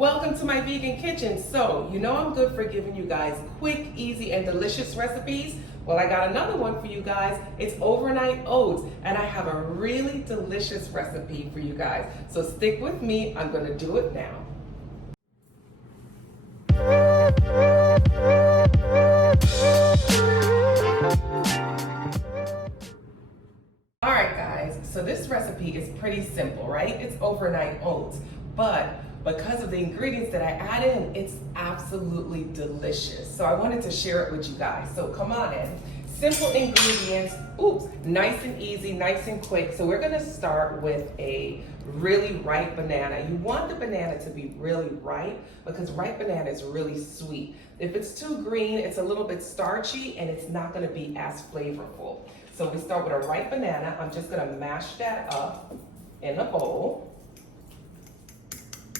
welcome to my vegan kitchen. So, you know I'm good for giving you guys quick, easy, and delicious recipes. Well, I got another one for you guys. It's overnight oats, and I have a really delicious recipe for you guys. So stick with me, I'm gonna do it now. All right, guys, so this recipe is pretty simple, right? It's overnight oats, but because of the ingredients that I add in, it's absolutely delicious. So I wanted to share it with you guys. So come on in. Simple ingredients, nice and easy, nice and quick. So we're gonna start with a really ripe banana. You want the banana to be really ripe because ripe banana is really sweet. If it's too green, it's a little bit starchy and it's not gonna be as flavorful. So we start with a ripe banana. I'm just gonna mash that up in a bowl.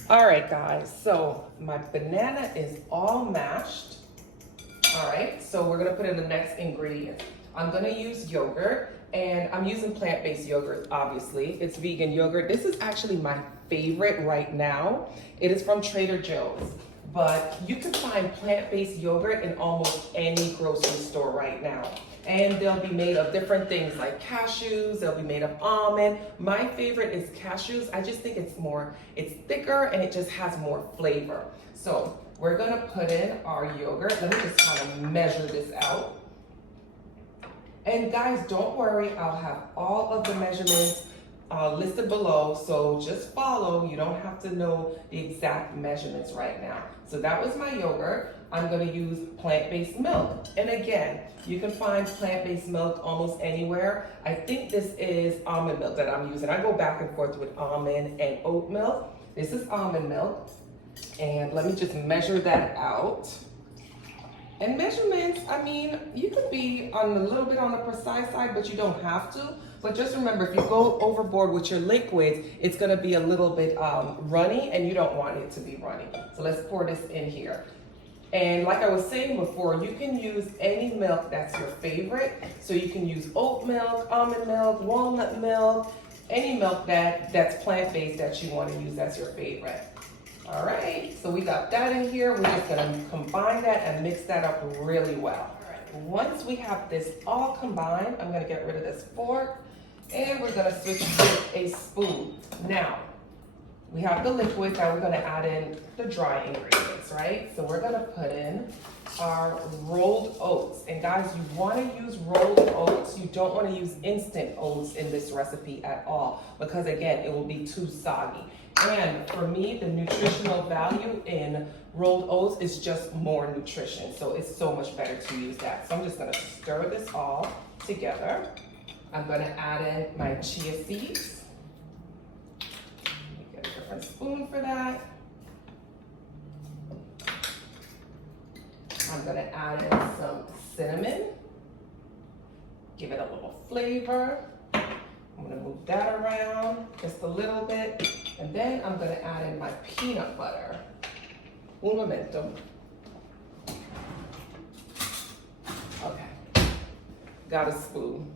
All right, guys, so my banana is all mashed. All right, so we're gonna put in the next ingredient. I'm gonna use yogurt, and I'm using plant-based yogurt, obviously. It's vegan yogurt. This is actually my favorite right now. It is from Trader Joe's, but you can find plant-based yogurt in almost any grocery store right now. And they'll be made of different things like cashews, they'll be made of almond. My favorite is cashews. I just think it's thicker and it just has more flavor. So we're gonna put in our yogurt. Let me just kind of measure this out. And guys, don't worry, I'll have all of the measurements listed below, so just follow. You don't have to know the exact measurements right now. So that was my yogurt. I'm gonna use plant-based milk. And again, you can find plant-based milk almost anywhere. I think this is almond milk that I'm using. I go back and forth with almond and oat milk. This is almond milk. And let me just measure that out. And measurements, I mean, you could be a little bit on the precise side, but you don't have to. But just remember, if you go overboard with your liquids, it's gonna be a little bit runny, and you don't want it to be runny. So let's pour this in here. And like I was saying before, you can use any milk that's your favorite. So you can use oat milk, almond milk, walnut milk, any milk that's plant-based that you wanna use that's your favorite. All right, so we got that in here. We're just gonna combine that and mix that up really well. All right, once we have this all combined, I'm gonna get rid of this fork and we're gonna switch to a spoon. Now, we have the liquid, now we're gonna add in the dry ingredients, right? So we're gonna put in our rolled oats. And guys, you wanna use rolled oats. You don't wanna use instant oats in this recipe at all, because again, it will be too soggy. And for me, the nutritional value in rolled oats is just more nutrition. So it's so much better to use that. So I'm just gonna stir this all together. I'm gonna add in my chia seeds. Get a different spoon for that. I'm gonna add in some cinnamon. Give it a little flavor. I'm gonna move that around just a little bit. And then I'm gonna add in my peanut butter. Un momento. Okay, got a spoon.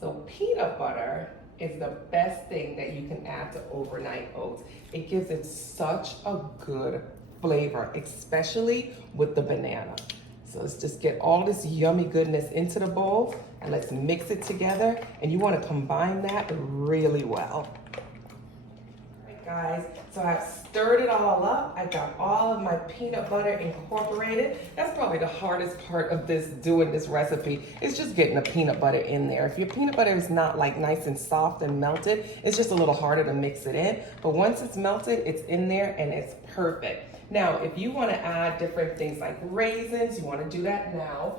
So peanut butter is the best thing that you can add to overnight oats. It gives it such a good flavor, especially with the banana. So let's just get all this yummy goodness into the bowl and let's mix it together. And you wanna combine that really well. All right, guys, so I've stirred it all up. I got all of my peanut butter incorporated. That's probably the hardest part of doing this recipe, is just getting the peanut butter in there. If your peanut butter is not like nice and soft and melted, it's just a little harder to mix it in. But once it's melted, it's in there and it's perfect. Now, if you want to add different things like raisins, you want to do that now.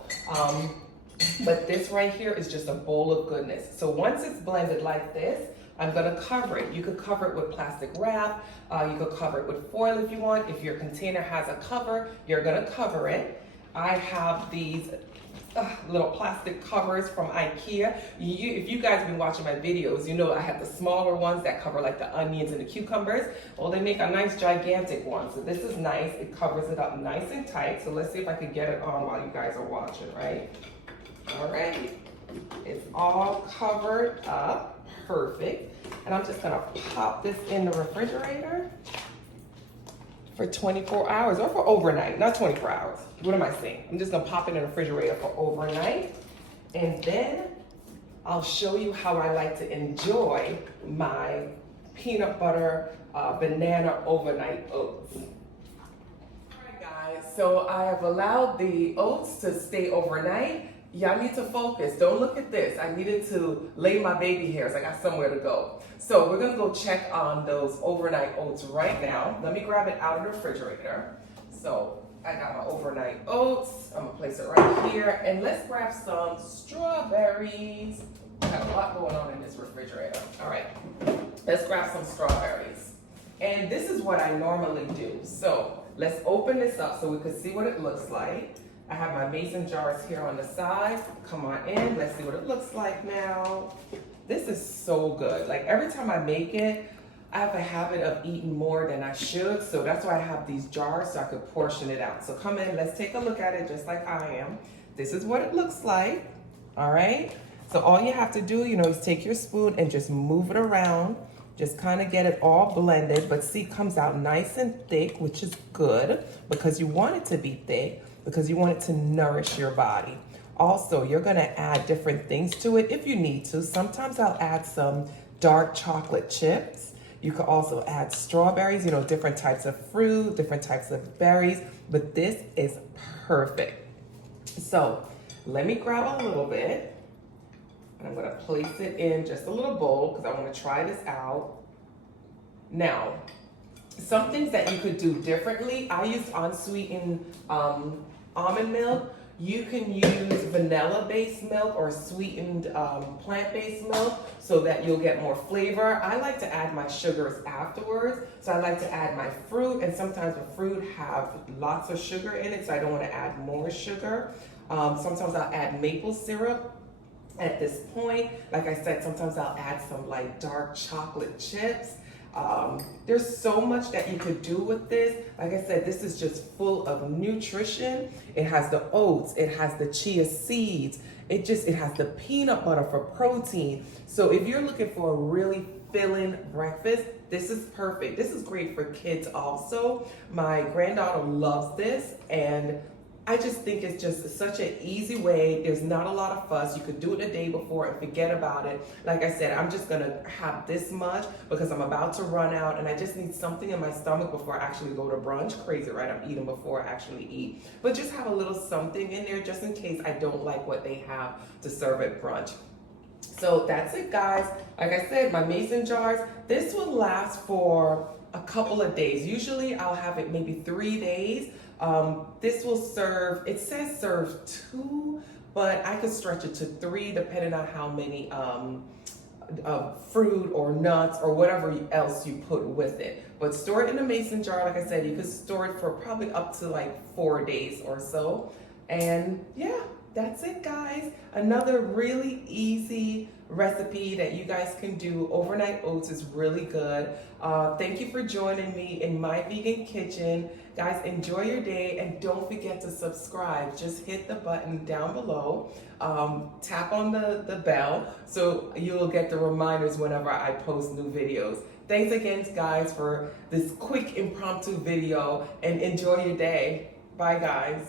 But this right here is just a bowl of goodness. So once it's blended like this, I'm gonna cover it. You could cover it with plastic wrap. You could cover it with foil if you want. If your container has a cover, you're gonna cover it. I have these little plastic covers from IKEA. If you guys have been watching my videos, you know I have the smaller ones that cover like the onions and the cucumbers. Well, they make a nice gigantic one. So this is nice. It covers it up nice and tight. So let's see if I can get it on while you guys are watching, right? All right. It's all covered up. Perfect. And I'm just gonna pop this in the refrigerator. for 24 hours or for overnight, not 24 hours. What am I saying? I'm just gonna pop it in the refrigerator for overnight. And then I'll show you how I like to enjoy my peanut butter banana overnight oats. All right, guys, so I have allowed the oats to stay overnight. Y'all need to focus. Don't look at this. I needed to lay my baby hairs. I got somewhere to go. So we're gonna go check on those overnight oats right now. Let me grab it out of the refrigerator. So I got my overnight oats. I'm gonna place it right here. And let's grab some strawberries. I got a lot going on in this refrigerator. All right, let's grab some strawberries. And this is what I normally do. So let's open this up so we can see what it looks like. I have my mason jars here on the side. Come on in, let's see what it looks like now. This is so good. Like every time I make it, I have a habit of eating more than I should. So that's why I have these jars so I could portion it out. So come in, let's take a look at it just like I am. This is what it looks like, all right? So all you have to do, is take your spoon and just move it around. Just kind of get it all blended, but see, it comes out nice and thick, which is good because you want it to be thick, because you want it to nourish your body. Also, you're gonna add different things to it if you need to. Sometimes I'll add some dark chocolate chips. You could also add strawberries, different types of fruit, different types of berries, but this is perfect. So let me grab a little bit. And I'm gonna place it in just a little bowl because I wanna try this out. Now, some things that you could do differently, I use unsweetened almond milk. You can use vanilla-based milk or sweetened plant-based milk so that you'll get more flavor. I like to add my sugars afterwards. So I like to add my fruit, and sometimes the fruit have lots of sugar in it, so I don't want to add more sugar. Sometimes I'll add maple syrup. At this point, like I said, sometimes I'll add some like dark chocolate chips. There's so much that you could do with this. Like I said, this is just full of nutrition. It has the oats, it has the chia seeds, it has the peanut butter for protein. So if you're looking for a really filling breakfast, this is perfect. This is great for kids also. My granddaughter loves this, and I just think it's just such an easy way. There's not a lot of fuss. You could do it the day before and forget about it. Like I said, I'm just gonna have this much because I'm about to run out and I just need something in my stomach before I actually go to brunch. Crazy, right? I'm eating before I actually eat. But just have a little something in there just in case I don't like what they have to serve at brunch. So that's it, guys. Like I said, my mason jars, this will last for a couple of days. Usually I'll have it maybe 3 days. This will serve, it says serve 2, but I could stretch it to 3 depending on how many fruit or nuts or whatever else you put with it. But store it in a mason jar. Like I said, you could store it for probably up to like 4 days or so. And yeah, that's it, guys. Another really easy recipe that you guys can do. Overnight oats is really good. Thank you for joining me in my vegan kitchen. Guys, enjoy your day and don't forget to subscribe. Just hit the button down below. Tap on the bell so you'll get the reminders whenever I post new videos. Thanks again, guys, for this quick impromptu video, and enjoy your day. Bye, guys.